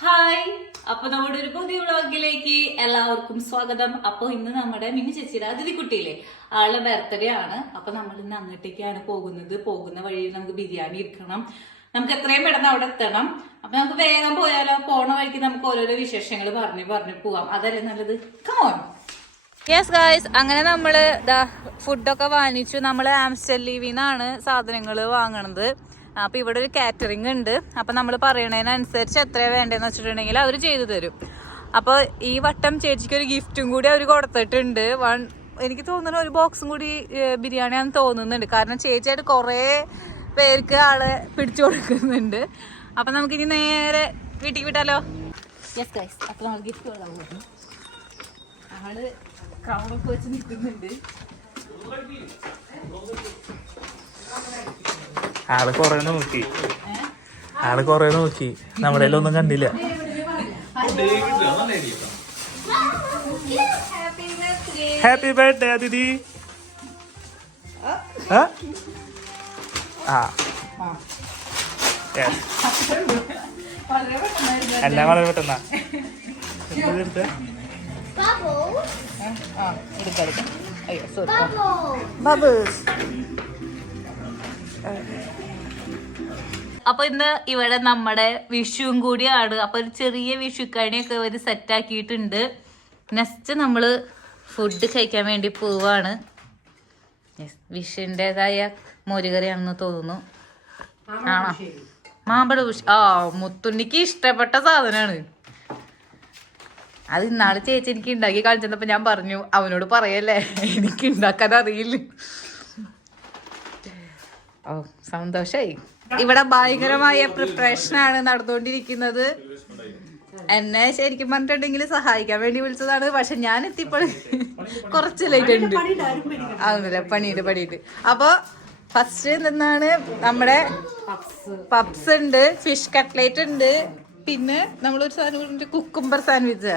Hi, അപ്പൊ നമ്മുടെ ഒരു പുതിയ വ്ളോഗിലേക്ക് എല്ലാവർക്കും സ്വാഗതം. അപ്പൊ ഇന്ന് നമ്മുടെ മിനി ചേച്ചിയുടെ അതിഥി കുട്ടിയില്ലേ, ആളുടെ ബർത്ത്ഡേ ആണ്. അപ്പൊ നമ്മൾ ഇന്ന് അങ്ങോട്ടേക്കാണ് പോകുന്നത്. പോകുന്ന വഴിയിൽ നമുക്ക് ബിരിയാണി എടുക്കണം, നമുക്ക് എത്രയും പെട്ടെന്ന് അവിടെ എത്തണം. അപ്പൊ നമുക്ക് വേഗം പോയാലോ? പോണ വഴിക്ക് നമുക്ക് ഓരോരോ വിശേഷങ്ങൾ പറഞ്ഞു പോവാം. അതല്ലേ നല്ലത്? കമോൺ. യെസ് ഗായ്സ്, അങ്ങനെ നമ്മള് ഫുഡൊക്കെ വാങ്ങിച്ചു. നമ്മള് ആംസ്റ്റർ ലീവിന്നാണ് സാധനങ്ങൾ വാങ്ങണത്. അപ്പൊ ഇവിടെ ഒരു കാറ്ററിംഗ് ഉണ്ട്. അപ്പൊ നമ്മൾ പറയണതിനനുസരിച്ച് എത്രയാ വേണ്ടതെന്ന് വെച്ചിട്ടുണ്ടെങ്കിൽ അവർ ചെയ്തു തരും. അപ്പൊ ഈ വട്ടം ചേച്ചിക്ക് ഒരു ഗിഫ്റ്റും കൂടി അവർ കൊടുത്തിട്ടുണ്ട്. എനിക്ക് തോന്നുന്നു ഒരു ബോക്സും കൂടി ബിരിയാണിയാന്ന് തോന്നുന്നുണ്ട്. കാരണം ചേച്ചിയായിട്ട് കുറേ പേർക്ക് ആള് പിടിച്ചു കൊടുക്കുന്നുണ്ട്. അപ്പൊ നമുക്കിനി നേരെ വീട്ടിൽ വിട്ടാലോ? യെസ് ഗൈസ്, അപ്പൊ നമ്മൾ ഗിഫ്റ്റ് കൊടുക്കാൻ പോകുന്നു. ആള് ക്രൗഡൊക്കെ വെച്ച് നിൽക്കുന്നുണ്ട്. ആള് കൊറേ നോക്കി നമ്മുടെ ഒന്നും കണ്ടില്ല. ഹാപ്പി ബർത്ത്ഡേ അതിഥി. എല്ലാം വളരെ പെട്ടെന്നാ അപ്പൊ ഇന്ന് ഇവിടെ നമ്മുടെ വിഷുവും കൂടിയാണ്. അപ്പൊ ഒരു ചെറിയ വിഷുക്കണിയൊക്കെ ഒരു സെറ്റ് ആക്കിയിട്ടുണ്ട്. നെക്സ്റ്റ് നമ്മള് ഫുഡ് കഴിക്കാൻ വേണ്ടി പോവാണ്. വിഷുവിൻ്റെതായ മോരുകറിയാണെന്ന് തോന്നുന്നു. ആണോ? മാമ്പഴ മുത്തുണ്ണിക്ക് ഇഷ്ടപ്പെട്ട സാധനമാണ് അത്. ഇന്നാള് ചേച്ചി എനിക്ക് ഉണ്ടാക്കി കാണിച്ചപ്പോ ഞാൻ പറഞ്ഞു അവനോട് പറയല്ലേ, എനിക്ക് ഉണ്ടാക്കാൻ അറിയില്ല. ഓ, സന്തോഷായി. ഇവിടെ ഭയങ്കരമായ പ്രിപ്പറേഷൻ ആണ് നടന്നുകൊണ്ടിരിക്കുന്നത്. എന്നെ ശരിക്കും പറഞ്ഞിട്ടുണ്ടെങ്കിൽ സഹായിക്കാൻ വേണ്ടി വിളിച്ചതാണ്. പക്ഷെ ഞാൻ എത്തിയപ്പോൾ കുറച്ച് ലേറ്റ് ഉണ്ട്. അതൊന്നുമില്ല, പണിയിട്ട്. അപ്പൊ ഫസ്റ്റ് എന്താണ്, നമ്മുടെ പപ്സ് ഉണ്ട്, ഫിഷ് കട്ട്ലേറ്റ് ഉണ്ട്, പിന്നെ നമ്മളൊരു സാധനം കുക്കുംബർ സാൻഡ്വിച്ച്.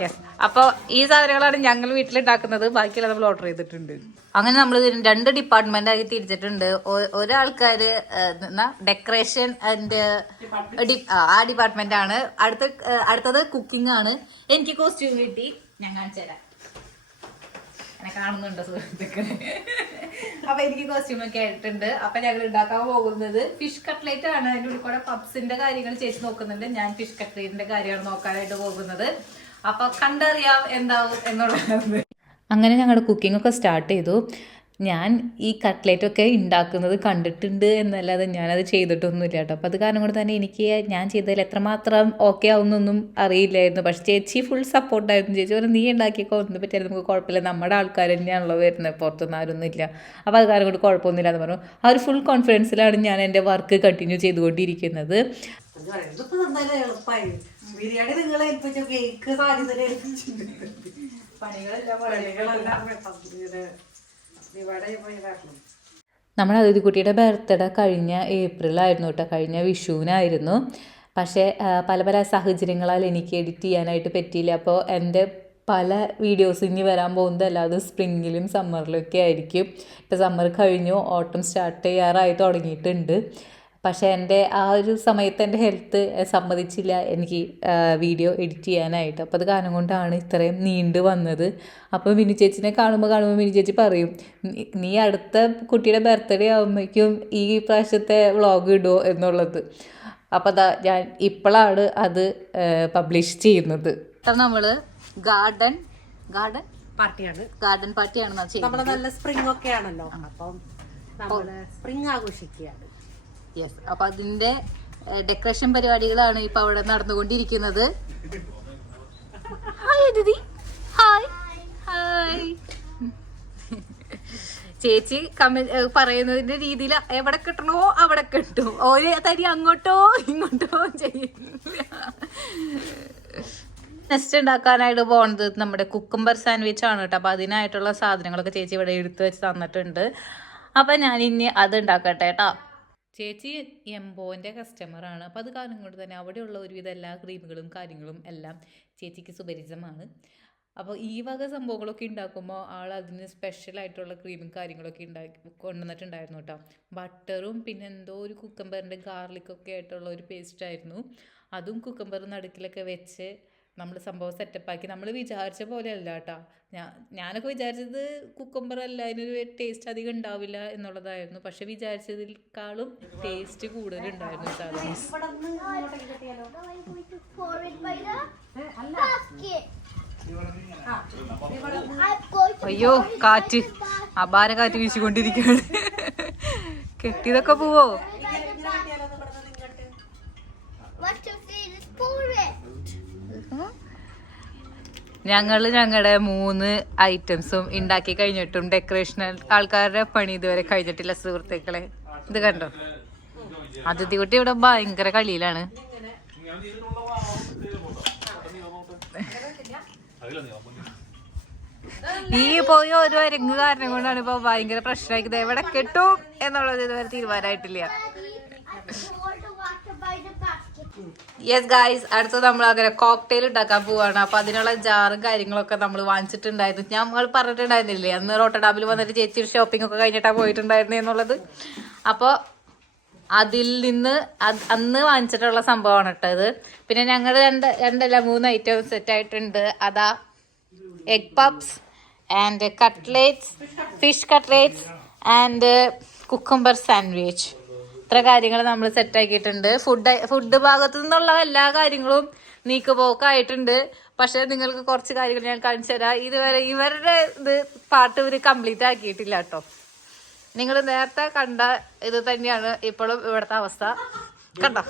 യെസ്. അപ്പോൾ ഈ സാധനങ്ങളാണ് ഞങ്ങൾ വീട്ടിലുണ്ടാക്കുന്നത്. ബാക്കിയെല്ലാം നമ്മൾ ഓർഡർ ചെയ്തിട്ടുണ്ട്. അങ്ങനെ നമ്മൾ 2 ഡിപ്പാർട്ട്മെന്റ് ആയി തിരിച്ചിട്ടുണ്ട്. ഒരാൾക്കാര് ഡെക്കറേഷൻ ആൻഡ് ആ ഡിപ്പാർട്ട്മെന്റ് ആണ്. അടുത്തത് കുക്കിംഗ് ആണ്. എനിക്ക് കോസ്റ്റ്യൂം കിട്ടി, ഞാൻ കാണിച്ചു തരാം. എന്നെ കാണുന്നുണ്ടോ സുഹൃത്തുക്കളെ? അപ്പൊ എനിക്ക് കോസ്റ്റ്യൂം ഒക്കെ ആയിട്ടുണ്ട്. അപ്പൊ ഞങ്ങൾ ഉണ്ടാക്കാൻ പോകുന്നത് ഫിഷ് കട്ട്ലേറ്റ് ആണ്. അതിൻ്റെ ഉള്ളിൽ കൂടെ പപ്സിന്റെ കാര്യങ്ങൾ ചേച്ചി നോക്കുന്നുണ്ട്. ഞാൻ ഫിഷ് കട്ട്ലേറ്റിന്റെ കാര്യമാണ് നോക്കാനായിട്ട് പോകുന്നത്. അപ്പൊ കണ്ടറിയാം എന്താവും എന്നുള്ളത്. അങ്ങനെ ഞങ്ങളുടെ കുക്കിംഗ് ഒക്കെ സ്റ്റാർട്ട് ചെയ്തു. ഞാൻ ഈ കട്ട്ലേറ്റ് ഒക്കെ ഉണ്ടാക്കുന്നത് കണ്ടിട്ടുണ്ട് എന്നല്ലാതെ ഞാനത് ചെയ്തിട്ടൊന്നുമില്ല കേട്ടോ. അപ്പോൾ അത് കാരണം കൊണ്ട് തന്നെ എനിക്ക് ഞാൻ ചെയ്തതിൽ എത്രമാത്രം ഓക്കെ ആവുന്നൊന്നും അറിയില്ലായിരുന്നു. പക്ഷെ ചേച്ചി ഫുൾ സപ്പോർട്ടായിരുന്നു. ചേച്ചി പറഞ്ഞു നീ ഉണ്ടാക്കിയൊക്കെ ഒന്നും പറ്റിയാലും നമുക്ക് കുഴപ്പമില്ല, നമ്മുടെ ആൾക്കാർ തന്നെയാണല്ലോ വരുന്നത്, പുറത്തൊന്നും ആരൊന്നും ഇല്ല, അപ്പോൾ അത് കാരണം കൊണ്ട് കുഴപ്പമൊന്നുമില്ല എന്ന് പറഞ്ഞു. ആ ഒരു ഫുൾ കോൺഫിഡൻസിലാണ് ഞാൻ എൻ്റെ വർക്ക് കണ്ടിന്യൂ ചെയ്തുകൊണ്ടിരിക്കുന്നത്. ബിരിയാണി നിങ്ങളെ ഏൽപ്പിച്ച കേക്ക് സാധ്യത നമ്മുടെ അതിഥിക്കുട്ടിയുടെ ബർത്ത്ഡേ കഴിഞ്ഞ ഏപ്രിലായിരുന്നു കേട്ടോ, കഴിഞ്ഞ വിഷുവിനായിരുന്നു. പക്ഷേ പല സാഹചര്യങ്ങളാൽ എനിക്ക് എഡിറ്റ് ചെയ്യാനായിട്ട് പറ്റിയില്ല. അപ്പോൾ എൻ്റെ പല വീഡിയോസ് ഇനി വരാൻ പോകുന്നത് അല്ലാതെ സ്പ്രിങ്ങിലും സമ്മറിലൊക്കെ ആയിരിക്കും. ഇപ്പോൾ സമ്മർ കഴിഞ്ഞു, ഓട്ടം സ്റ്റാർട്ട് ചെയ്യാറായി തുടങ്ങിയിട്ടുണ്ട്. പക്ഷേ എൻ്റെ ആ ഒരു സമയത്ത് എൻ്റെ ഹെൽത്ത് സമ്മതിച്ചില്ല എനിക്ക് വീഡിയോ എഡിറ്റ് ചെയ്യാനായിട്ട്. അപ്പോൾ അത് കാരണം കൊണ്ടാണ് ഇത്രയും നീണ്ടു വന്നത്. അപ്പോൾ മിനി ചേച്ചിനെ കാണുമ്പോൾ മിനി ചേച്ചി പറയും നീ അടുത്ത കുട്ടിയുടെ ബർത്ത്ഡേ ആകുമ്പോഴേക്കും ഈ പ്രാവശ്യത്തെ വ്ളോഗ് ഇടുമോ എന്നുള്ളത്. അപ്പോൾ ഞാൻ ഇപ്പോഴാണ് അത് പബ്ലിഷ് ചെയ്യുന്നത്. നമ്മൾ ഗാർഡൻ പാർട്ടിയാണ് നമ്മുടെ നല്ല സ്പ്രിംഗ് ഒക്കെ ആണല്ലോ, അപ്പം നമ്മള് സ്പ്രിംഗ് ആഘോഷിക്കുകയാണ്. യെസ്. അപ്പൊ അതിന്റെ ഡെക്കറേഷൻ പരിപാടികളാണ് ഇപ്പൊ അവിടെ നടന്നുകൊണ്ടിരിക്കുന്നത്. ഹായ് ദീദി. Hi hi. ചേച്ചി പറയുന്നതിന്റെ രീതിയിൽ എവിടെ കിട്ടണോ അവിടെ കിട്ടും. ഒരു തരി അങ്ങോട്ടോ ഇങ്ങോട്ടോ ചെയ്യില്ല. നെക്സ്റ്റ് ഉണ്ടാക്കാനായിട്ട് പോകുന്നത് നമ്മുടെ കുക്കുംബർ സാൻഡ്വിച്ച് ആണ് കേട്ടോ. അപ്പൊ അതിനായിട്ടുള്ള സാധനങ്ങളൊക്കെ ചേച്ചി ഇവിടെ എടുത്തു വെച്ച് തന്നിട്ടുണ്ട്. അപ്പൊ ഞാൻ ഇനി അത് ഉണ്ടാക്കട്ടെ കേട്ടോ. ചേച്ചി എംബോൻ്റെ കസ്റ്റമറാണ്. അപ്പോൾ അത് കാരണം കൊണ്ട് തന്നെ അവിടെയുള്ള ഒരുവിധ എല്ലാ ക്രീമുകളും കാര്യങ്ങളും എല്ലാം ചേച്ചിക്ക് സുപരിചിതമാണ്. അപ്പോൾ ഈ വക സംഭവങ്ങളൊക്കെ ഉണ്ടാക്കുമ്പോൾ ആൾ അതിന് സ്പെഷ്യലായിട്ടുള്ള ക്രീമും കാര്യങ്ങളൊക്കെ കൊണ്ടുവന്നിട്ടുണ്ടായിരുന്നു കേട്ടോ. ബട്ടറും പിന്നെ എന്തോ ഒരു കുക്കമ്പറിൻ്റെ ഗാർലിക്കൊക്കെ ആയിട്ടുള്ള ഒരു പേസ്റ്റായിരുന്നു. അതും കുക്കമ്പർ നടുക്കിലൊക്കെ വെച്ച് നമ്മൾ സംഭവം സെറ്റപ്പാക്കി. നമ്മൾ വിചാരിച്ച പോലെ അല്ല കേട്ടോ. ഞാനൊക്കെ വിചാരിച്ചത് കുക്കമ്പർ അല്ല, അതിനൊരു ടേസ്റ്റ് അധികം ഉണ്ടാവില്ല എന്നുള്ളതായിരുന്നു. പക്ഷെ വിചാരിച്ചതിനേക്കാളും ടേസ്റ്റ് കൂടുതലുണ്ടായിരുന്നു സാധനം. അയ്യോ കാറ്റ്, അപാര കാറ്റ് വീശിക്കൊണ്ടിരിക്കുകയാണ്. കെട്ടിയതൊക്കെ പോവോ? ഞങ്ങള് ഞങ്ങളുടെ 3 ഐറ്റംസും ഉണ്ടാക്കി കഴിഞ്ഞിട്ടും ഡെക്കറേഷൻ ആൾക്കാരുടെ പണി ഇതുവരെ കഴിഞ്ഞിട്ടില്ല സുഹൃത്തുക്കളെ. ഇത് കണ്ടോ, അതിഥി കുട്ടി ഇവിടെ ഭയങ്കര കളിയിലാണ്. ഈ പോയി ഓരോ അരങ്ങ് കാരണം കൊണ്ടാണ് ഇപ്പൊ ഭയങ്കര പ്രശ്നമാക്കിയത്. എവിടെ കെട്ടും എന്നുള്ളത് ഇതുവരെ തീരുമാനമായിട്ടില്ല. യെസ് ഗായ്സ്, അടുത്തത് നമ്മൾ അങ്ങനെ കോക്ടെയിൽ ഉണ്ടാക്കാൻ പോവാണ്. അപ്പൊ അതിനുള്ള ജാറും കാര്യങ്ങളൊക്കെ നമ്മൾ വാങ്ങിച്ചിട്ടുണ്ടായിരുന്നു. നമ്മൾ പറഞ്ഞിട്ടുണ്ടായിരുന്നില്ലേ അന്ന് റോട്ടർഡാമിൽ വന്നിട്ട് ചേച്ചി ഷോപ്പിംഗ് ഒക്കെ കഴിഞ്ഞിട്ടാ പോയിട്ടുണ്ടായിരുന്നു എന്നുള്ളത്. അപ്പൊ അതിൽ നിന്ന് അന്ന് വാങ്ങിച്ചിട്ടുള്ള സംഭവമാണ് കേട്ടോ ഇത്. പിന്നെ ഞങ്ങൾ 3 ഐറ്റം സെറ്റ് ആയിട്ടുണ്ട്. അതാ egg puffs and cutlets, fish cutlets and cucumber sandwich. ഇത്ര കാര്യങ്ങൾ നമ്മൾ സെറ്റ് ആക്കിയിട്ടുണ്ട്. ഫുഡ് ഭാഗത്തു നിന്നുള്ള എല്ലാ കാര്യങ്ങളും നീക്കുപോക്കായിട്ടുണ്ട്. പക്ഷെ നിങ്ങൾക്ക് കുറച്ച് കാര്യങ്ങൾ ഞാൻ കാണിച്ചു തരാം. ഇതുവരെ ഇവരുടെ പാട്ട് ഇവർ കംപ്ലീറ്റ് ആക്കിയിട്ടില്ല കേട്ടോ. നിങ്ങൾ നേരത്തെ കണ്ട ഇത് തന്നെയാണ് ഇപ്പോഴും ഇവിടുത്തെ അവസ്ഥ. കണ്ടോ,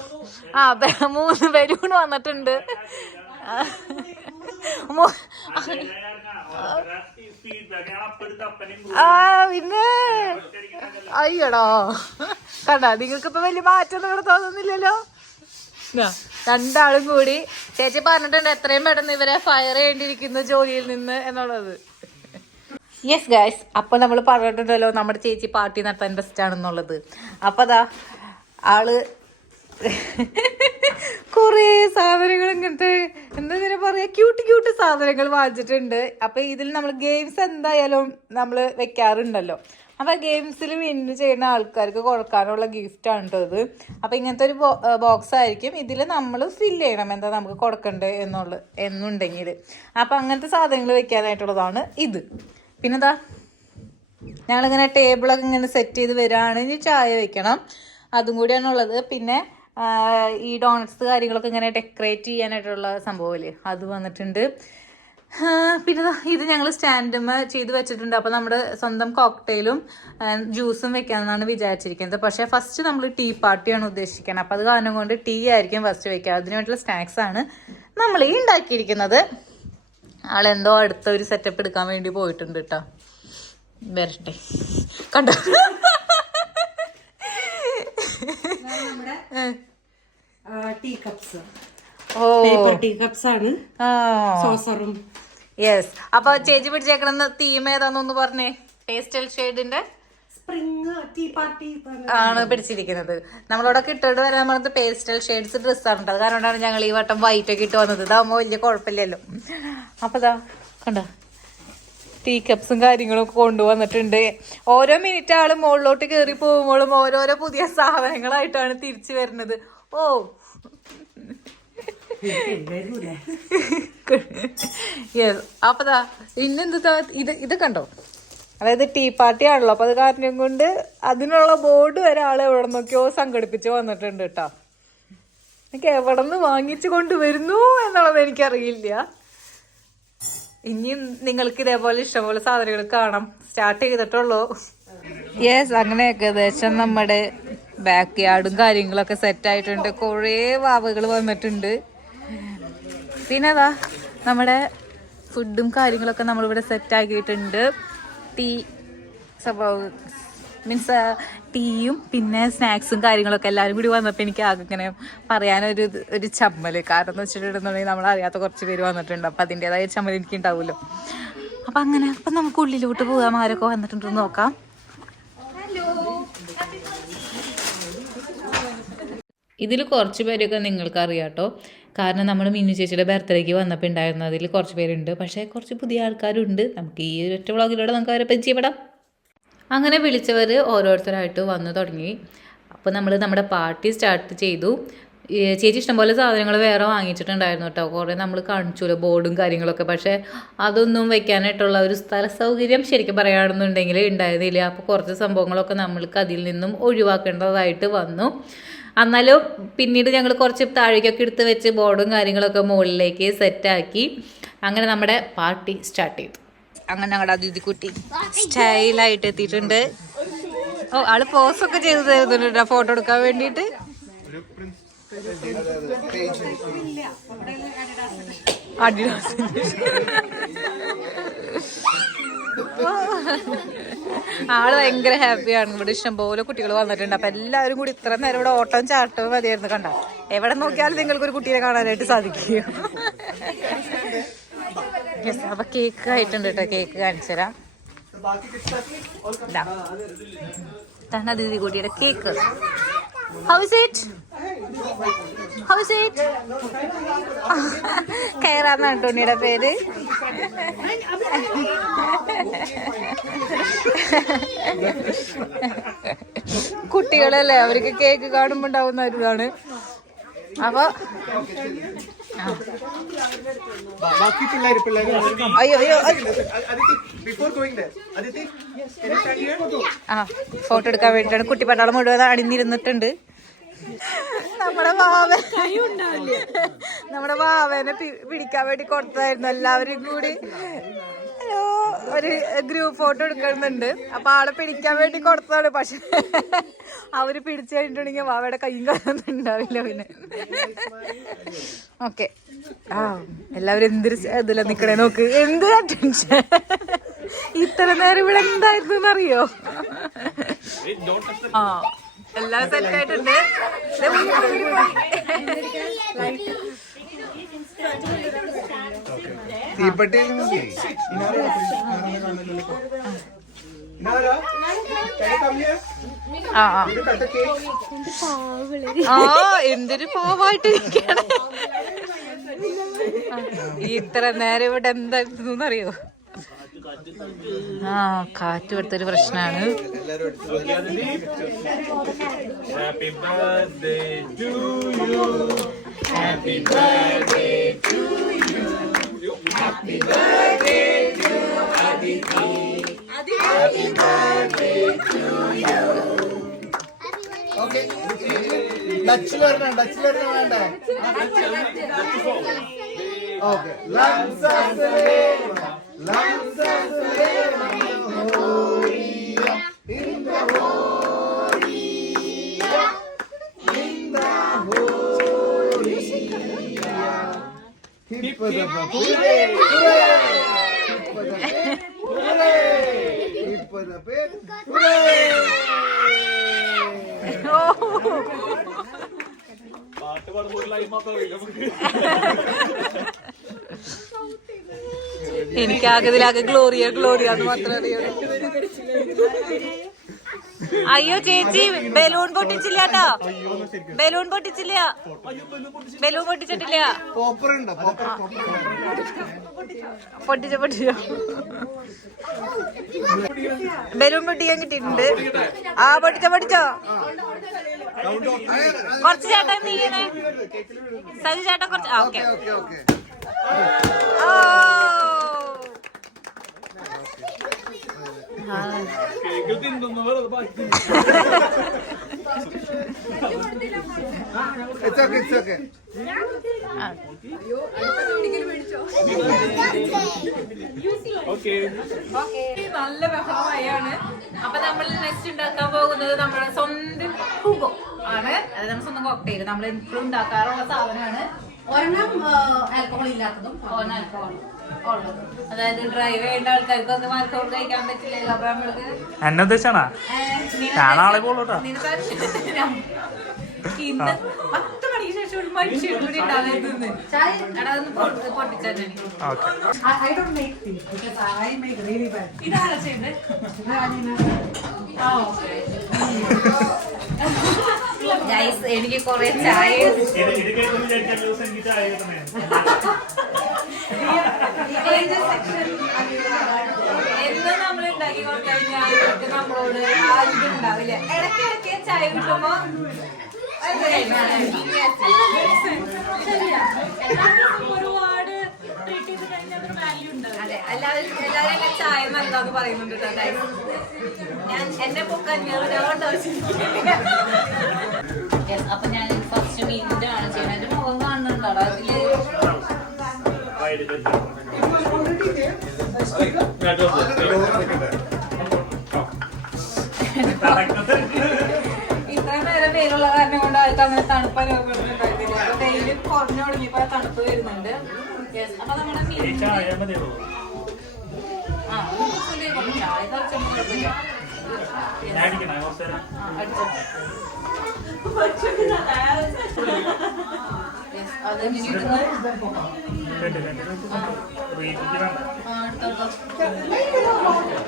3 ബലൂൺ വന്നിട്ടുണ്ട്. പിന്നെ അയ്യടോ, കണ്ട നിങ്ങൾക്കിപ്പോ വലിയ മാറ്റം ഇവിടെ തോന്നുന്നില്ലല്ലോ. 2 ആളും കൂടി ചേച്ചി പറഞ്ഞിട്ടുണ്ട് എത്രയും പെട്ടെന്ന് ഇവരെ ഫയർ ചെയ്യേണ്ടിയിരിക്കുന്നു ജോലിയിൽ നിന്ന് എന്നുള്ളത്. യെസ് ഗൈസ്, അപ്പൊ നമ്മൾ പറഞ്ഞിട്ടുണ്ടല്ലോ നമ്മുടെ ചേച്ചി പാർട്ടി നടത്താൻ ബെസ്റ്റ് ആണെന്നുള്ളത്. അപ്പൊ അതാ ആള് കുറേ സാധനങ്ങൾ ഇങ്ങനത്തെ എന്താ പറയാ ക്യൂട്ട് സാധനങ്ങൾ വാങ്ങിച്ചിട്ടുണ്ട്. അപ്പൊ ഇതിൽ നമ്മൾ ഗെയിംസ് എന്തായാലും നമ്മൾ വെക്കാറുണ്ടല്ലോ. അപ്പൊ ഗെയിംസിൽ വിൻ ചെയ്യുന്ന ആൾക്കാർക്ക് കൊടുക്കാനുള്ള ഗിഫ്റ്റ് ആണ് കേട്ടോ ഇത്. അപ്പൊ ഇങ്ങനത്തെ ഒരു ബോക്സ് ആയിരിക്കും. ഇതിൽ നമ്മൾ ഫില്ല് ചെയ്യണം എന്താ നമുക്ക് കൊടുക്കണ്ടേ എന്നുണ്ടെങ്കിൽ. അപ്പൊ അങ്ങനത്തെ സാധനങ്ങൾ വെക്കാനായിട്ടുള്ളതാണ് ഇത്. പിന്നെന്താ ഞങ്ങളിങ്ങനെ ടേബിളൊക്കെ ഇങ്ങനെ സെറ്റ് ചെയ്ത് വരികയാണ്. ഇനി ചായ വെക്കണം, അതും കൂടിയാണുള്ളത്. പിന്നെ ഈ ഡോണറ്റ്സ് കാര്യങ്ങളൊക്കെ ഇങ്ങനെ ഡെക്കറേറ്റ് ചെയ്യാനായിട്ടുള്ള സംഭവമില്ലേ, അത് വന്നിട്ടുണ്ട്. പിന്നെ ഇത് ഞങ്ങൾ സ്റ്റാൻഡുമ ചെയ്ത് വെച്ചിട്ടുണ്ട്. അപ്പോൾ നമ്മുടെ സ്വന്തം കോക്ടെയിലും ജ്യൂസും വെക്കാമെന്നാണ് വിചാരിച്ചിരിക്കുന്നത്. പക്ഷേ ഫസ്റ്റ് നമ്മൾ ടീ പാർട്ടിയാണ് ഉദ്ദേശിക്കുന്നത്. അപ്പോൾ അത് കാരണം കൊണ്ട് ടീ ആയിരിക്കും ഫസ്റ്റ് വെക്കുക. അതിന് വേണ്ടിയുള്ള സ്നാക്സാണ് നമ്മൾ ഈ ഉണ്ടാക്കിയിരിക്കുന്നത്. ആളെന്തോ അടുത്ത ഒരു സെറ്റപ്പ് എടുക്കാൻ വേണ്ടി പോയിട്ടുണ്ട് കേട്ടോ. വരട്ടെ, കണ്ടോ tea cups, paper tea cups ആണ്, സോസറും. യെസ്, അപ്പൊ ചേച്ചി പിടിച്ചേക്കണെന്ന് തീം ഏതാന്നൊന്ന് പറഞ്ഞേ. പേസ്റ്റൽ ഷെയ്ഡിന്റെ സ്പ്രിംഗ് ടീ പാർട്ടി ആണ് പിടിച്ചിരിക്കുന്നത്. നമ്മളോടെ ഇട്ടിട്ട് വരാൻ പറഞ്ഞത് പേസ്റ്റൽ ഷെയ്ഡ്സ് ഡ്രസ്സാണ്. അത് കാരണമാണ് ഞങ്ങൾ ഈ വട്ടം വൈറ്റ് ഒക്കെ ഇട്ട് വന്നത്. ഇതാകുമ്പോൾ വലിയ കുഴപ്പമില്ലല്ലോ. അപ്പൊ ഇതാ കണ്ടോ ടീ കപ്സും കാര്യങ്ങളും ഒക്കെ കൊണ്ടുവന്നിട്ടുണ്ട്. ഓരോ മിനിറ്റ് ആള് മുകളിലോട്ട് കയറി പോകുമ്പോഴും ഓരോരോ പുതിയ സാധനങ്ങളായിട്ടാണ് തിരിച്ചു വരുന്നത്. ഓ യെസ്, അപ്പതാ ഇന്നെന്താ ഇത് കണ്ടോ, അതായത് ടീ പാർട്ടി ആണല്ലോ. അപ്പൊ അത് കാരണം കൊണ്ട് അതിനുള്ള ബോർഡ് വരെ ആളെ എവിടെ നോക്കിയോ സംഘടിപ്പിച്ച് വന്നിട്ടുണ്ട് കേട്ടോ. എനിക്ക് എവിടെ നിന്ന് വാങ്ങിച്ചു കൊണ്ടുവരുന്നു എന്നുള്ളത് എനിക്കറിയില്ല. ഇനിയും നിങ്ങൾക്ക് ഇതേപോലെ ഇഷ്ടംപോലെ സാധനങ്ങൾ കാണാം. സ്റ്റാർട്ട് ചെയ്തിട്ടുള്ളൂ. യെസ്, അങ്ങനെ ഏകദേശം നമ്മുടെ ബാക്ക് യാർഡും കാര്യങ്ങളൊക്കെ സെറ്റ് ആയിട്ടുണ്ട്. കുറേ വാവകൾ വന്നിട്ടുണ്ട്. പിന്നെ അതാ നമ്മുടെ ഫുഡും കാര്യങ്ങളൊക്കെ നമ്മളിവിടെ സെറ്റ് ആക്കിയിട്ടുണ്ട്. ടീ മീൻസ് ടീയും പിന്നെ സ്നാക്സും കാര്യങ്ങളൊക്കെ എല്ലാവരും കൂടി വന്നപ്പോൾ എനിക്ക് ആകെ ഇങ്ങനെ പറയാനൊരു ചമ്മൽ. കാരണം എന്ന് വെച്ചിട്ടുണ്ടെന്നുണ്ടെങ്കിൽ നമ്മൾ അറിയാത്ത കുറച്ച് പേര് വന്നിട്ടുണ്ട്. അപ്പം അതിൻ്റെതായ ചമ്മൽ എനിക്ക് ഉണ്ടാവുമല്ലോ. അപ്പം അങ്ങനെ അപ്പം നമുക്ക് ഉള്ളിലോട്ട് പോകാം. ആരൊക്കെ വന്നിട്ടുണ്ടെന്ന് നോക്കാം. ഇതിൽ കുറച്ച് പേരൊക്കെ നിങ്ങൾക്ക് അറിയാം കേട്ടോ. കാരണം നമ്മൾ മിന്നു ചേച്ചിയുടെ ബർത്ത്ഡേക്ക് വന്നപ്പോൾ ഉണ്ടായിരുന്നു. അതിൽ കുറച്ച് പേരുണ്ട്, പക്ഷേ കുറച്ച് പുതിയ ആൾക്കാരുണ്ട്. നമുക്ക് ഈ ഒറ്റ വ്ളോഗിലൂടെ നമുക്ക് അവരെ പരിചയപ്പെടാം. അങ്ങനെ വിളിച്ചവർ ഓരോരുത്തരായിട്ട് വന്നു തുടങ്ങി. അപ്പോൾ നമ്മൾ നമ്മുടെ പാർട്ടി സ്റ്റാർട്ട് ചെയ്തു. ചേച്ചി ഇഷ്ടംപോലെ സാധനങ്ങൾ വേറെ വാങ്ങിച്ചിട്ടുണ്ടായിരുന്നു കേട്ടോ. കുറേ നമ്മൾ കാണിച്ചല്ലോ ബോർഡും കാര്യങ്ങളൊക്കെ. പക്ഷേ അതൊന്നും വെക്കാനായിട്ടുള്ള ഒരു സ്ഥല സൗകര്യം ശരിക്കും പറയുകയാണെന്നുണ്ടെങ്കിൽ ഉണ്ടായിരുന്നില്ല. അപ്പോൾ കുറച്ച് സംഭവങ്ങളൊക്കെ നമ്മൾക്ക് അതിൽ നിന്നും ഒഴിവാക്കേണ്ടതായിട്ട് വന്നു. എന്നാലും പിന്നീട് ഞങ്ങൾ കുറച്ച് താഴേക്കൊക്കെ എടുത്ത് വെച്ച് ബോർഡും കാര്യങ്ങളൊക്കെ മുകളിലേക്ക് സെറ്റാക്കി. അങ്ങനെ നമ്മുടെ പാർട്ടി സ്റ്റാർട്ട് ചെയ്തു. അങ്ങനെ ഞങ്ങളുടെ അതിഥിക്കുട്ടി സ്റ്റൈലായിട്ട് എത്തിയിട്ടുണ്ട്. ഓ, ആള് പോസൊക്കെ ചെയ്ത് തരുന്നുണ്ട് ഫോട്ടോ എടുക്കാൻ വേണ്ടിയിട്ട്. ആള് ഭയങ്കര ഹാപ്പിയാണ്. ഇവിടെ ഇഷ്ടംപോലെ കുട്ടികൾ വന്നിട്ടുണ്ട്. അപ്പൊ എല്ലാവരും കൂടി ഇത്ര നേരം ഇവിടെ ഓട്ടം ചാട്ടവും മതിയായിരുന്നു. കണ്ട, എവിടെ നോക്കിയാലും നിങ്ങൾക്കൊരു കുട്ടീനെ കാണാനായിട്ട് സാധിക്കും. അപ്പൊ കേക്ക് ആയിട്ടുണ്ട് കേട്ടോ. കേക്ക് കാണിച്ചു തരാം. ഇതാണ് ദീദി കുട്ടിയുടെ cake. How is it? How is it? കയറാന്നാണ് ടോണിയുടെ പേര്. കുട്ടികളല്ലേ, അവർക്ക് കേക്ക് കാണുമ്പോ ഉണ്ടാവുന്ന ഒരു ഇതാണ്. അപ്പൊ അയ്യോ അയ്യോ ആ, ഫോട്ടോ എടുക്കാൻ വേണ്ടിയിട്ടാണ്. കുട്ടി പട്ടാളം മുഴുവൻ അണിഞ്ഞിരുന്നിട്ടുണ്ട്. നമ്മുടെ വാവനെ പിടിക്കാൻ വേണ്ടി കൊടുത്തായിരുന്നു എല്ലാവരും കൂടി. ഒരു ഗ്രൂപ്പ് ഫോട്ടോ എടുക്കുന്നുണ്ട്. അപ്പൊ ആളെ പിടിക്കാൻ വേണ്ടി കൊടുത്തതാണ്. പക്ഷെ അവര് പിടിച്ചു കഴിഞ്ഞിട്ടുണ്ടെങ്കിൽ വാവയുടെ കയ്യും കാണുന്നുണ്ടാവില്ല. പിന്നെ ഓക്കെ. ആ, എല്ലാവരും എന്തൊരു ഇതില നിക്കണേ നോക്ക്. എന്ത് ടെൻഷൻ. ഇത്ര നേരം ഇവിടെ എന്തായിരുന്നു എന്നറിയോ? ആ, എല്ലാം സെറ്റ് ആയിട്ടുണ്ട്. എന്തൊരു പാവായിട്ടിരിക്കാണ്. ഇത്ര നേരം ഇവിടെ എന്തായിരുന്നു അറിയോ? ആ, കാറ്റ് കൊടുത്തൊരു പ്രശ്നമാണ്. Happy birthday to you. Happy birthday to you. Happy birthday to Aditi. Happy birthday to you. Okay. Dutch learner വേണ്ട. Okay. Lanza Selena. Lanza Selena. Horia. In the Horia. In the Horia. Hip the hooray. Hip the hooray. Hip the hooray. പാട്ട് പാടുമ്പോഴായി മാത്രമല്ല എനിക്കാകെ ഇതിലാകെ Gloria Gloria എന്ന് മാത്രമേ അറിയുള്ളൂ. അയ്യോ ചേച്ചി, balloon പൊട്ടിച്ചില്ല കേട്ടോ. Balloon പൊട്ടിച്ചില്ല. Balloon പൊട്ടിച്ചിട്ടില്ല. പൊട്ടിച്ചോ പൊട്ടിച്ചോ. Balloon പൊട്ടിക്കാൻ കിട്ടിയിട്ടുണ്ട്. ആ, പൊട്ടിച്ചോ പൊട്ടിച്ചോ. കുറച്ച് ചേട്ടൻ നീയണേ. സജി ചേട്ടൻ കുറച്ച്. ആ, ഓക്കെ. ഓ, നല്ല ബഹളമായാണ്. അപ്പൊ നമ്മൾ നെക്സ്റ്റ് ഉണ്ടാക്കാൻ പോകുന്നത് നമ്മുടെ സ്വന്തം ഹുഗോ ആണ്. അത് നമ്മുടെ സ്വന്തം കോക്ടെയിൽ. നമ്മൾ എപ്പോഴും ഉണ്ടാക്കാറുള്ള സാധനമാണ്. ഒരെണ്ണം ആൽക്കഹോൾ ഇല്ലാത്തതും ഒരെണ്ണം ആൽക്കഹോൾ ഉള്ളതും. അതായത് ഡ്രൈവ് ചെയ്യേണ്ട ആൾക്കാർക്കൊന്നും ആൽക്കഹോൾ കഴിക്കാൻ പറ്റില്ലല്ലോ. അപ്പൊ നമ്മൾക്ക് എന്നെ ഉദ്ദേശാണോ? ഞാനാളെ പോളൂട്ടോ. ഇന്ന് 10 മണിക്ക് ശേഷം ഒരു മനുഷ്യൻ കൂടി ഉണ്ടാകുന്നത്. പൊട്ടിച്ചാൽ ഇതാണ് ചെയ്യുന്നത്. എനിക്ക് കൊറേ ചായ എന്നും നമ്മൾ ഉണ്ടാക്കി കൊടുക്കഴിഞ്ഞാൽ നമ്മളോട് ആരും ഉണ്ടാവില്ല. ഇടയ്ക്കിടയ്ക്ക് ചായ കിട്ടുമ്പോ ഒരുപാട് അതെ എല്ലാവരും ചായ നൽകാന്ന് പറയുന്നുണ്ട് കേട്ടോ. ഞാൻ എന്റെ പൊക്കഞ്ഞൂറ് അപ്പൊ ഞാൻ ഫസ്റ്റ് മീനിന്റെ ആണ് ചെയ്യുന്നത്. എന്റെ മുഖം കാണുന്നുണ്ടോ അതില്? ഇത്രയും നേരം പേരുള്ള കാരണം കൊണ്ട് ആൾക്ക് അങ്ങനെ തണുപ്പ് അനുഭവപ്പെടുന്നുണ്ടായിരുന്നില്ല. അപ്പൊ വെയില് കുറഞ്ഞു തുടങ്ങിയപ്പോ തണുപ്പ് വരുന്നുണ്ട്. അപ്പൊ നമ്മുടെ മീൻ ചായ തളിച്ചുമ്പോ കുഴപ്പമില്ല.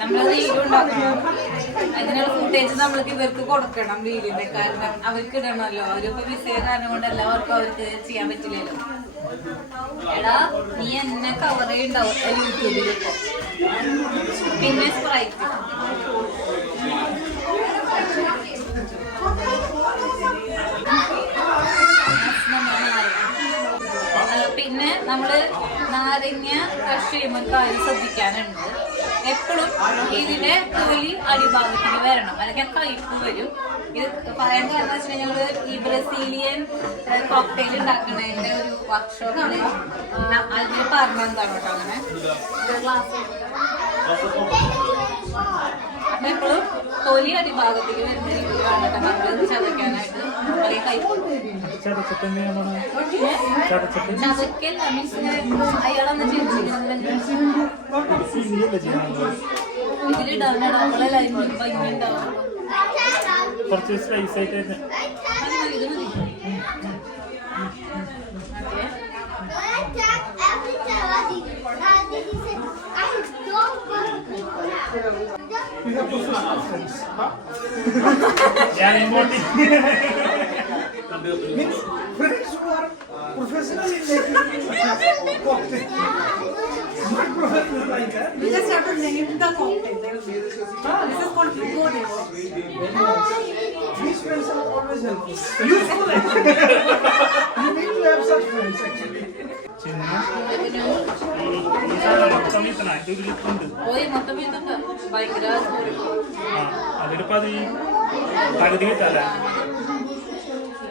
നമ്മള് റീലുണ്ടാക്കണം. അതിനുള്ള ഫുട്ടേജ് നമ്മൾക്ക് ഇവർക്ക് കൊടുക്കണം റീലിന്റെ. കാരണം അവർക്ക് ഇടണമല്ലോ. അവരിപ്പോ വിസയ കാരണം കൊണ്ട് എല്ലാവർക്കും അവർക്ക് ചെയ്യാൻ പറ്റില്ലല്ലോ. എടാ നീ എന്നെ കവർ ചെയ്യുണ്ടാവും യൂട്യൂബിലിപ്പോ. പിന്നെ സ്പ്രൈറ്റ് പിന്നെ നമ്മള് നാരങ്ങ ക്രഷ് ചെയ്യുമ്പോൾ കാര്യം ശ്രദ്ധിക്കാനുണ്ട്. എപ്പോഴും ഇതിന്റെ തൊലി അടിഭാഗത്തിന് വരണം, അല്ലെങ്കിൽ കയ്പ്പ് വരും. ഇത് പറയാൻ കാരണം വെച്ച് കഴിഞ്ഞാൽ ഈ ബ്രസീലിയൻ കോക്ടെയിൽ ഉണ്ടാക്കുന്നതിന്റെ ഒരു വർക്ക്ഷോപ്പില് അതിന് പറഞ്ഞെന്താണ് കേട്ടോ. അങ്ങനെ അപ്പൊ എപ്പോഴും തൊലി അടിഭാഗത്തിൽ വരുന്ന രീതിയിൽ വേണം നമ്മളത് ചതയ്ക്കാനായിട്ട്. അല്ലെങ്കിൽ കയ്പ്പ് ചതക്കൽ മീൻസ് അയാളെന്ന് ഇതിലിടാൻ നമ്മളെ ലൈൻ ഭംഗി ഉണ്ടാവും. കുറച്ച് സ്പൈസ് ആയിട്ട് ഇത് മതി. ഞാൻ ഇങ്ങോട്ട് Means friends who are professional in making cocktail. Not professional like that. We just have to name the cocktail. This is called Vigore. These friends are always helpful. Useful actually. You need to have such friends actually. ഓയ് മൊത്തം ഇതുണ്ട് ഭയങ്കര അതൊരു പകുതി കിട്ടല്ല.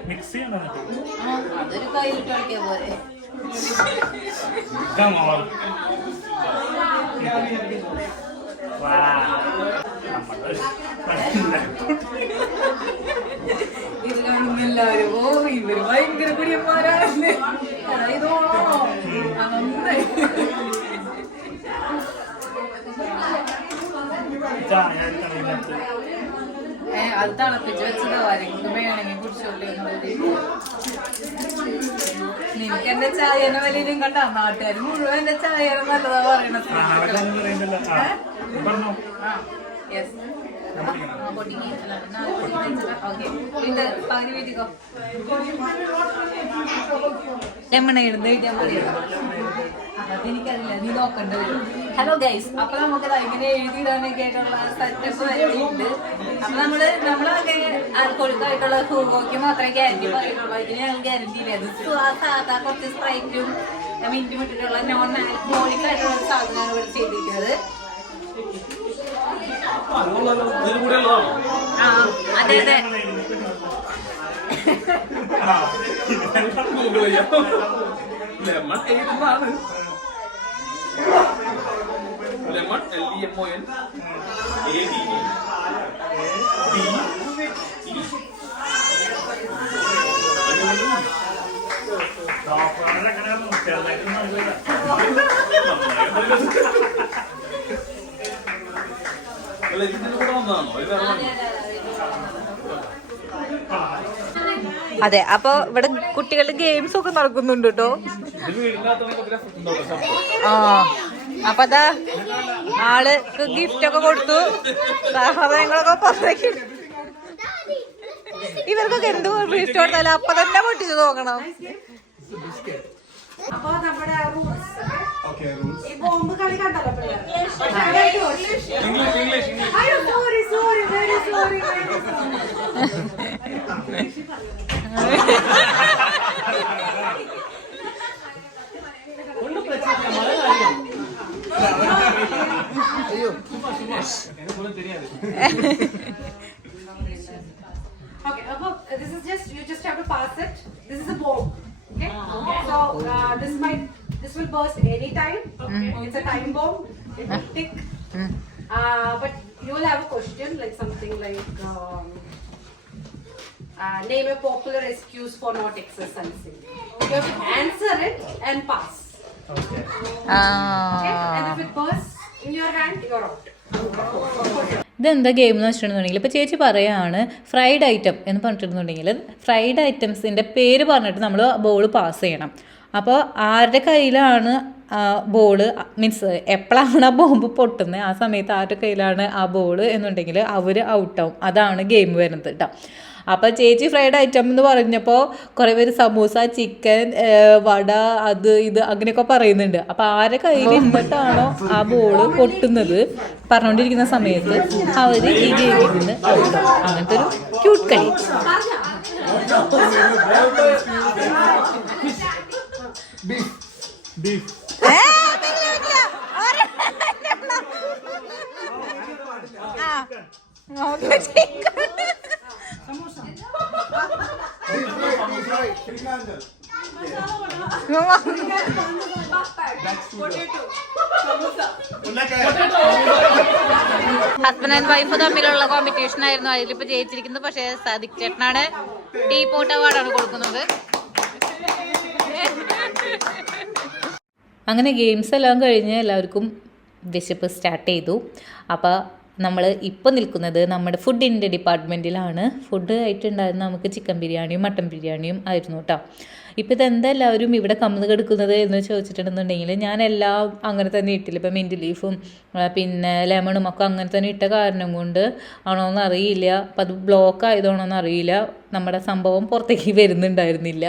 Mix ചെയ്യണം. അതൊരു കയ്യിലിട്ട് കളിക്കാൻ പോലെ. ഇതിലൊന്നും എല്ലാവരും ഓ ഇവര് ഭയങ്കര കുടിയന്മാരാണല്ലേ ഇതോണോ നന്നായി. അത് തിളപ്പിച്ച് വെച്ചതോ ആരെങ്കിലും വേണമെങ്കിൽ കുടിച്ചോട്ടെ. നിനക്ക് എന്റെ ചായനെ വലിയ കണ്ട നാട്ടുകാർ മുഴുവൻ എന്റെ ചായനെ നല്ലതാ പറയണത്. ലെമൺ ഇടുന്ന കഴിക്കാൻ പറയണം. അതെനിക്കറിയില്ല, നീ നോക്കണ്ട വരും. ഹലോ ഗൈസ്, അപ്പൊ നമുക്ക് ഇങ്ങനെ എഴുതിയിടാനൊക്കെ ആയിട്ടുള്ള സെറ്റപ്പ് വരുന്നുണ്ട്. അപ്പൊ നമ്മളൊക്കെ ആൽക്കൊഴുക്കായിട്ടുള്ള ഹൂഗോക്ക് മാത്രമേ ഗ്യാരണ്ടി പറയുന്നുള്ളൂ. ഇതിന് ഞങ്ങൾ ഗ്യാരണ്ടി ഇല്ല. സാധാ കുറച്ച് സ്പ്രൈറ്റും മിന്റും ഇട്ടിട്ടുള്ള നോൺ ആൽക്കഹോളിക് ആയിട്ടുള്ള സാധനമാണ് ഇവിടെ ചെയ്തിരിക്കുന്നത്. ആ അതെ അതെ. ലെമൺ എഴുതുന്നതാണ്. ലെമൺ LEMON ഇതിന്റെ കൂടെ വന്നതാണോ? അതെ, അപ്പൊ ഇവിടെ കുട്ടികളുടെ ഗെയിംസ് ഒക്കെ നടക്കുന്നുണ്ട് കേട്ടോ. ആ അപ്പൊ അതാ ആൾക്ക് ഗിഫ്റ്റ് ഒക്കെ കൊടുത്തു, സാധനങ്ങളൊക്കെ പുറത്തേക്ക്. ഇവർക്കൊക്കെ എന്ത് ഗിഫ്റ്റ് കൊടുത്താലും അപ്പൊ തന്നെ പൊട്ടിച്ചു നോക്കണം. അപ്പൊ നമ്മുടെ റൂൾസ് ഈ ബോംബ് കളി കണ്ടല്ലോ പിള്ളേർ. അയ്യോ sorry very sorry. Okay, this is just, you just have to pass it. This is a bomb. Okay? So this will burst anytime. It's a time bomb. It will tick. But you will have a question like something like name a popular excuse for not exercising. You have to answer it and pass. Okay? And if it bursts in your hand, you're out. ഇതെന്താ game എന്ന് വെച്ചിട്ടുണ്ടെന്നുണ്ടെങ്കിൽ ഇപ്പോൾ ചേച്ചി പറയുകയാണ് fried item എന്ന് പറഞ്ഞിട്ടുണ്ടെന്നുണ്ടെങ്കിൽ fried ഐറ്റംസിൻ്റെ പേര് പറഞ്ഞിട്ട് നമ്മൾ ball pass ചെയ്യണം. അപ്പോൾ ആരുടെ കയ്യിലാണ് ബോള് മീൻസ് എപ്പോഴാണ് ആ ബോംബ് പൊട്ടുന്നത് ആ സമയത്ത് ആരുടെ കയ്യിലാണ് ആ ബോള് എന്നുണ്ടെങ്കിൽ അവർ ഔട്ടാവും. അതാണ് ഗെയിം വരുന്നത് കേട്ടോ. അപ്പോൾ ചേച്ചി ഫ്രൈഡ് ഐറ്റം എന്ന് പറഞ്ഞപ്പോൾ കുറേ പേര് സമൂസ, ചിക്കൻ, വട, അത് ഇത് അങ്ങനെയൊക്കെ പറയുന്നുണ്ട്. അപ്പോൾ ആരെ കയ്യിൽ ഇരുന്നിട്ടാണോ ആ ബോള് പൊട്ടുന്നത് പറഞ്ഞുകൊണ്ടിരിക്കുന്ന സമയത്ത് അവർ ഈ ഗെയിമിൽ നിന്ന് ഔട്ടാവും. അങ്ങനത്തെ ഒരു ക്യൂട്ട് കളി. ഹസ്ബൻഡ് ആൻഡ് വൈഫ് തമ്മിലുള്ള കോമ്പറ്റീഷൻ ആയിരുന്നു. അതിലിപ്പോ ജയിച്ചിരിക്കുന്നത് പക്ഷേ സാദിഖ് ചേട്ടനാണ്. ടീ പോട്ട് അവാർഡാണ് കൊടുക്കുന്നത്. അങ്ങനെ ഗെയിംസ് എല്ലാം കഴിഞ്ഞ് എല്ലാവർക്കും വിശപ്പ് സ്റ്റാർട്ട് ചെയ്തു. അപ്പോൾ നമ്മൾ ഇപ്പോൾ നിൽക്കുന്നത് നമ്മുടെ ഫുഡിൻ്റെ ഡിപ്പാർട്ട്മെൻറ്റിലാണ്. ഫുഡ് ആയിട്ടുണ്ടായിരുന്ന നമുക്ക് ചിക്കൻ ബിരിയാണിയും മട്ടൻ ബിരിയാണിയും ആയിരുന്നു കേട്ടോ. ഇപ്പോൾ ഇതെന്താ എല്ലാവരും ഇവിടെ കമന്ന് കിടക്കുന്നത് എന്ന് ചോദിച്ചിട്ടുണ്ടെന്നുണ്ടെങ്കിൽ ഞാനെല്ലാം അങ്ങനെ തന്നെ ഇട്ടില്ല. ഇപ്പോൾ മിൻറ്റ് ലീഫും പിന്നെ ലെമണും ഒക്കെ അങ്ങനെ തന്നെ ഇട്ട കാരണം കൊണ്ട് ആണോയെന്ന് അറിയില്ല. അപ്പോൾ അത് ബ്ലോക്ക് ആയതാണോയെന്ന് അറിയില്ല. നമ്മുടെ സംഭവം പുറത്തേക്ക് വരുന്നുണ്ടായിരുന്നില്ല.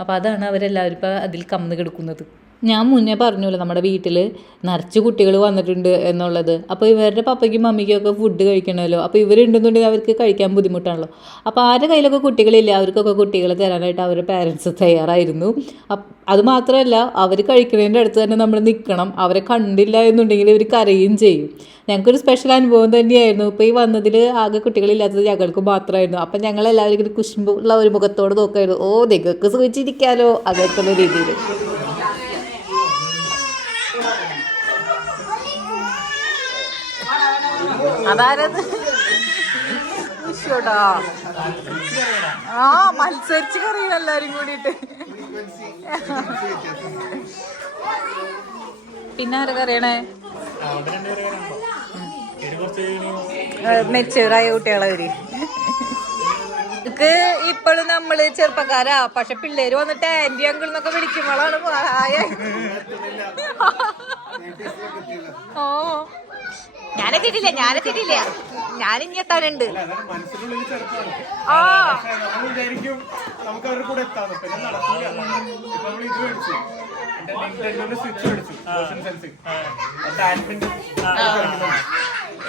അപ്പോൾ അതാണ് അവരെല്ലാവരും ഇപ്പോൾ അതിൽ കമന്ന് കിടക്കുന്നത്. ഞാൻ മുന്നേ പറഞ്ഞല്ലോ നമ്മുടെ വീട്ടിൽ നിറച്ച് കുട്ടികൾ വന്നിട്ടുണ്ട് എന്നുള്ളത്. അപ്പോൾ ഇവരുടെ പപ്പയ്ക്കും മമ്മിക്കും ഒക്കെ ഫുഡ് കഴിക്കണമല്ലോ. അപ്പോൾ ഇവരുണ്ടെന്നുണ്ടെങ്കിൽ അവർക്ക് കഴിക്കാൻ ബുദ്ധിമുട്ടാണല്ലോ. അപ്പോൾ ആരുടെ കയ്യിലൊക്കെ കുട്ടികളില്ല അവർക്കൊക്കെ കുട്ടികളെ തരാനായിട്ട് അവരുടെ പാരൻസ് തയ്യാറായിരുന്നു. അതുമാത്രമല്ല അവർ കഴിക്കുന്നതിൻ്റെ അടുത്ത് തന്നെ നമ്മൾ നിൽക്കണം. അവരെ കണ്ടില്ല എന്നുണ്ടെങ്കിൽ ഇവർ കരയുകയും ചെയ്യും. ഞങ്ങൾക്കൊരു സ്പെഷ്യൽ അനുഭവം തന്നെയായിരുന്നു. ഇപ്പോൾ ഈ വന്നതിൽ ആകെ കുട്ടികളില്ലാത്തത് ഞങ്ങൾക്ക് മാത്രമായിരുന്നു. അപ്പം ഞങ്ങളെല്ലാവരും ഇങ്ങനെ കുശുമ്പുള്ള ഒരു മുഖത്തോട് നോക്കായിരുന്നു. ഓ നിങ്ങൾക്ക് സുഖിച്ചിരിക്കാലോ അങ്ങനത്തെ രീതിയിൽ. അതാരത് മത്സരിച്ച് കറിയും എല്ലാരും കൂടിയിട്ട്. പിന്നെ ആരൊക്കെ അറിയണേ മെച്ചൂറായ കുട്ടികളവര്. ഇപ്പോഴും നമ്മള് ചെറുപ്പക്കാരാ. പക്ഷെ പിള്ളേര് വന്നിട്ട് ആന്റി അങ്കിൾ എന്നൊക്കെ വിളിക്കുമ്പോഴാണ് ഓ ഞാനെത്തിയിട്ടില്ല ഞാനിനി എത്താനുണ്ട്. ആ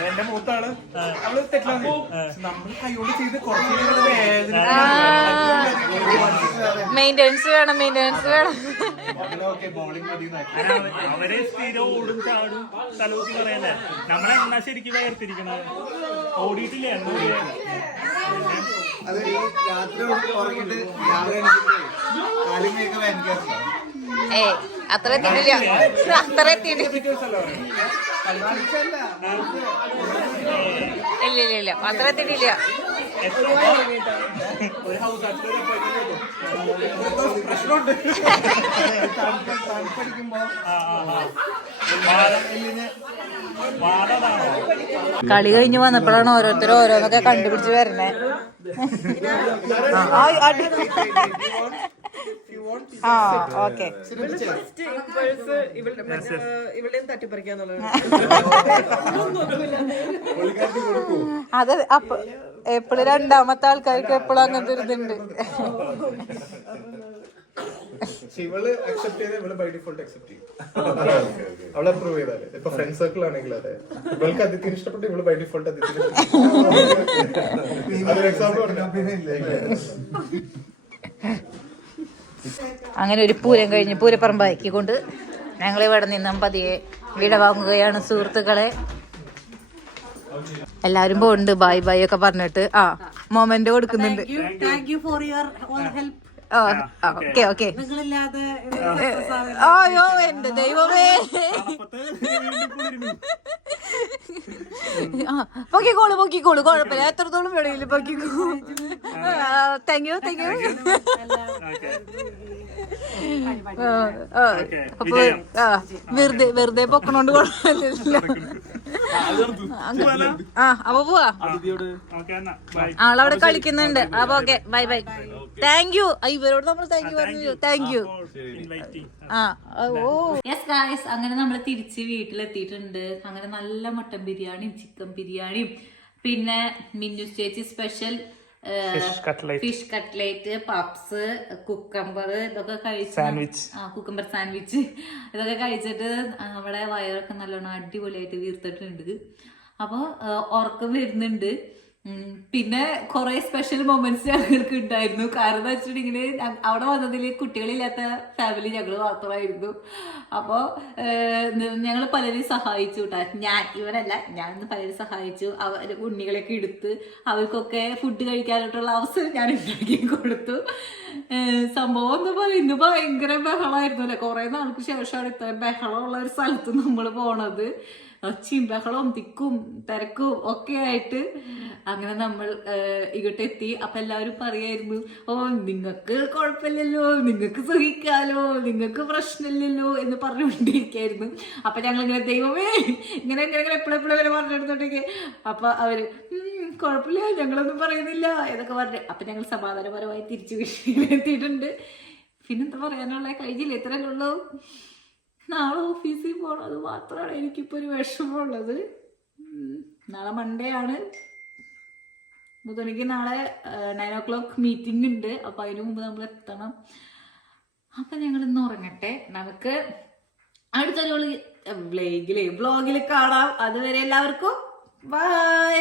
എന്റെ മൂത്താണ് അവള് തെറ്റില്ല. നമ്മൾ കൈകൊണ്ട് ചെയ്ത് മെയിൻ്റെനൻസ് വേണം. അവരെ സ്ഥിരം ഓടും ചാടും തലൂത്തി പറയല്ലേ. നമ്മളെന്നാ ശരിക്കും വേർതിരിക്കണത്. ഓടിയിട്ടില്ലേ അത് രാത്രി ഉറങ്ങിട്ട് രാവിലെ കാലിമയൊക്കെ ഭയങ്കര അത്ര എത്തിയിട്ടില്ല. ഇല്ല അത്ര എത്തിയിട്ടില്ല. പ്രശ്നമുണ്ട്. തണുപ്പടിക്കുമ്പോ കളി കഴിഞ്ഞ് വന്നപ്പോഴാണ് ഓരോരുത്തരും ഓരോന്നൊക്കെ കണ്ടുപിടിച്ച് വരണേ. ആ ഓക്കെ അത് അപ്പൊ എപ്പോഴും രണ്ടാമത്തെ ആൾക്കാർക്ക് എപ്പോഴും അങ്ങനത്തെ ഒരു ഇതുണ്ട്. ഇവള് അക്സെപ്റ്റ് ചെയ്ത് ഇവള് ബൈ ഡിഫോൾട്ട് അക്സെപ്റ്റ് ചെയ്യും. അവളെ അപ്രൂവ് ചെയ്താല് ഇപ്പൊ ഫ്രണ്ട് സർക്കിൾ ആണെങ്കിൽ അതെ ഇവൾക്ക് അതിഥിന് ഇഷ്ടപ്പെട്ട് ഇവള് ബൈ ഡിഫോൾട്ട് അതിഥിന് അതൊരു എക്സാമ്പിൾ അങ്ങനെ ഒരു പൂരം കഴിഞ്ഞ് പൂരപ്പറമ്പാക്കിക്കൊണ്ട് ഞങ്ങൾ ഇവിടെ നിന്നും പതിയെ വിടവാങ്ങുകയാണ് സുഹൃത്തുക്കളെ. എല്ലാരും പോകുന്നുണ്ട് ബൈ ബൈ ഒക്കെ പറഞ്ഞിട്ട്. മൊമെന്റ് കൊടുക്കുന്നുണ്ട്. Thank you for your all help. Okay okay. നിങ്ങളില്ലാതെ അയ്യോ എന്റെ ദൈവമേ. പൊക്കിക്കോളൂ കുഴപ്പമില്ല. എത്രത്തോളം വേണമെങ്കിലും പൊക്കിക്കോളൂ. Thank you. അപ്പൊ വെറുതെ പൊക്കണോണ്ട് കുഴപ്പമില്ലല്ലോ. അപ്പൊ പോവാ. ആളവിടെ കളിക്കുന്നുണ്ട്. അപ്പൊ okay bye bye. Thank you. ഇവരോട് നമ്മൾ താങ്ക് യു പറഞ്ഞു. Thank you. യെസ് ഗായ്സ്, അങ്ങനെ നമ്മൾ തിരിച്ച് വീട്ടിലെത്തിയിട്ടുണ്ട്. അങ്ങനെ നല്ല മട്ടൻ ബിരിയാണിയും ചിക്കൻ ബിരിയാണിയും പിന്നെ മിന്നു ചേച്ചി special fish cutlet, puffs, cucumber ഇതൊക്കെ കഴിച്ച് കുക്കമ്പർ സാൻഡ്വിച്ച് ഇതൊക്കെ കഴിച്ചിട്ട് നമ്മുടെ വയറൊക്കെ നല്ലോണം അടിപൊളിയായിട്ട് വീർത്തിട്ടുണ്ട്. അപ്പോൾ ഉറക്കം വരുന്നുണ്ട്. പിന്നെ കുറെ സ്പെഷ്യൽ മൊമെന്റ്സ് ഞങ്ങൾക്ക് ഉണ്ടായിരുന്നു. കാരണം എന്താ വെച്ചിട്ടുണ്ടെങ്കിൽ അവിടെ വന്നതിൽ കുട്ടികളില്ലാത്ത ഫാമിലി ഞങ്ങൾ മാത്രമായിരുന്നു. അപ്പോൾ ഞങ്ങൾ പലരും സഹായിച്ചു കേട്ടോ. ഞാൻ പലരും സഹായിച്ചു. അവർ ഉണ്ണികളൊക്കെ എടുത്ത് അവർക്കൊക്കെ ഫുഡ് കഴിക്കാനായിട്ടുള്ള അവസരം ഞാൻ ഉണ്ടാക്കി കൊടുത്തു. സംഭവം എന്ന് പറയുന്നത് ഭയങ്കര ബഹളമായിരുന്നു അല്ലേ. കുറെ നാൾക്ക് ശേഷമാണ് ഇത്ര ബഹളമുള്ള ഒരു സ്ഥലത്ത് നമ്മൾ പോണത്. ഒച്ചയും ബഹളവും തിക്കും തിരക്കും ഒക്കെ ആയിട്ട് അങ്ങനെ നമ്മൾ ഇങ്ങോട്ടെത്തി. അപ്പൊ എല്ലാവരും പറയായിരുന്നു, നിങ്ങൾക്ക് കുഴപ്പമില്ലല്ലോ, നിങ്ങൾക്ക് സുഖിക്കാലോ, നിങ്ങൾക്ക് പ്രശ്നമില്ലല്ലോ എന്ന് പറഞ്ഞുകൊണ്ടിരിക്കായിരുന്നു. അപ്പൊ ഞങ്ങൾ ഇങ്ങനെ ദൈവമേ ഇങ്ങനെ എപ്പോഴെപ്പോഴും വരെ പറഞ്ഞെടുത്തോട്ടേക്ക്. അപ്പൊ അവര് കുഴപ്പമില്ല ഞങ്ങളൊന്നും പറയുന്നില്ല എന്നൊക്കെ പറഞ്ഞു. അപ്പൊ ഞങ്ങൾ സമാധാനപരമായി തിരിച്ചു വീട്ടിലെത്തിയിട്ടുണ്ട്. പിന്നെന്താ പറയാനുള്ള, കഴിഞ്ഞില്ല, ഇത്രയല്ലേ ഉള്ളൂ. നാളെ ഓഫീസിൽ പോകണം, അത് മാത്രമാണ് എനിക്കിപ്പോൾ ഒരു വിഷമമുള്ളത്. നാളെ മൺഡേ ആണ്. ബുധനിക്ക് നാളെ 9 o'clock മീറ്റിംഗ് ഉണ്ട്. അപ്പം അതിന് മുമ്പ് നമ്മൾ എത്തണം. അപ്പം ഞങ്ങൾ ഇന്ന് ഉറങ്ങട്ടെ. നമുക്ക് അടുത്തൊരു വ്ലോഗിൽ കാണാം. അതുവരെ എല്ലാവർക്കും ബൈ.